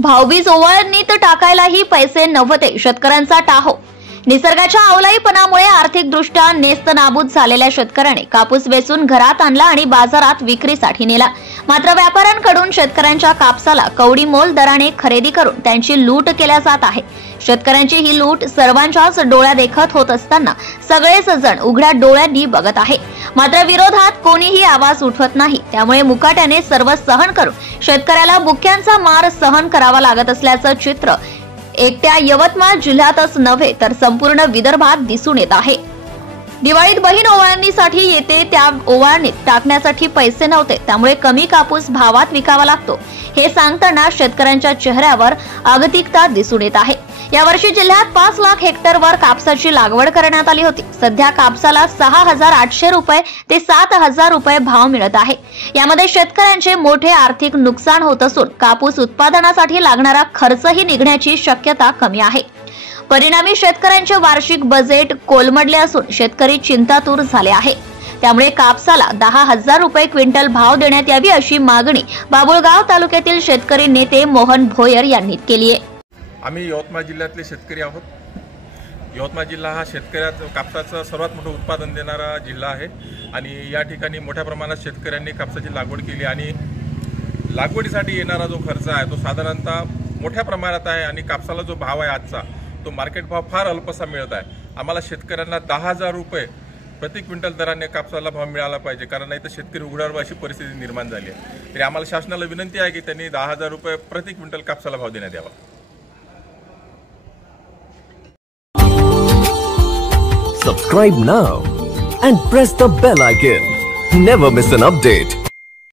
भाऊबीज ओवाळणीत टाकायलाही पैसे नव्हते, शेतकऱ्यांचा टाहो। निसर्गाच्या अवलाईपणामुळे आर्थिकदृष्ट्या नेस्तनाबूत झालेल्या शेतकऱ्याने कापूस वेचून घरात आणला आणि बाजारात विक्रीसाठी नेला। मात्र व्यापाऱ्यांकडून शेतकऱ्यांच्या कापसाला कवडी मोल दराने खरेदी करून त्यांची लूट केल्या जात आहे। शेतकऱ्यांची ही लूट सर्वांच्याच डोळ्या देखत होत असताना सगळेच जण उघड्या डोळ्यांनी बघत आहे। मात्र विरोधात कोणीही आवाज उठवत नाही। त्यामुळे मुकाट्याने सर्व सहन करून शेतकऱ्याला बुक्क्यांचा मार सहन करावा लागत असल्याचं चित्र एकट्या यवतमाळ जिल्ह्यातच नव्हे तर संपूर्ण विदर्भात दिसून येत आहे। दिवाळीत बहीण ओवाळणीसाठी येते, त्या ओवाळणीत टाकण्यासाठी पैसे नव्हते, त्यामुळे कमी कापूस भावात विकावा लागतो। हे सांगताना शेतकऱ्यांच्या चेहऱ्यावर अगतिकता दिसून येत आहे। यावर्षी जिल्ह्यात 5 लाख हेक्टरवर कापसाची लागवड करण्यात आली होती। सध्या कापसाला 6,800 रुपये ते 7,000 रुपये भाव मिळत आहे। यामध्ये शेतकऱ्यांचे मोठे आर्थिक नुकसान होत असून कापूस उत्पादनासाठी लागणारा खर्चही निघण्याची शक्यता कमी आहे। परिणामी शेतकऱ्यांचे वार्षिक बजेट कोलमडले असून शेतकरी चिंतातूर झाले आहे। त्यामुळे कापसाला 10,000 रुपये क्विंटल भाव देण्यात यावी अशी मागणी बाबुळगाव तालुक्यातील शेतकरी नेते मोहन भोयर यांनी केली आहे। आम्ही यवतमाळ जिल्ह्यातले शेतकरी आहोत। यवतमाळ जिल्हा हा शेतकऱ्यात कापसाचं सर्वात मोठं उत्पादन देणारा जिल्हा आहे आणि या ठिकाणी मोठ्या प्रमाणात शेतकऱ्यांनी कापसाची लागवड केली आणि लागवडीसाठी येणारा जो खर्च आहे तो साधारणतः मोठ्या प्रमाणात आहे आणि कापसाला जो भाव आहे आजचा तो मार्केट भाव फार अल्पसा मिळत आहे। आम्हाला शेतकऱ्यांना 10,000 रुपये प्रति क्विंटल दराने कापसाला भाव मिळाला पाहिजे, कारण नाही तर शेतकरी उघड्यावर अशी परिस्थिती निर्माण झाली आहे। तरी आम्हाला शासनाला विनंती आहे की त्यांनी 10,000 रुपये प्रति क्विंटल कापसाला भाव देण्यात यावा। Subscribe now and press the bell icon. Never miss an update.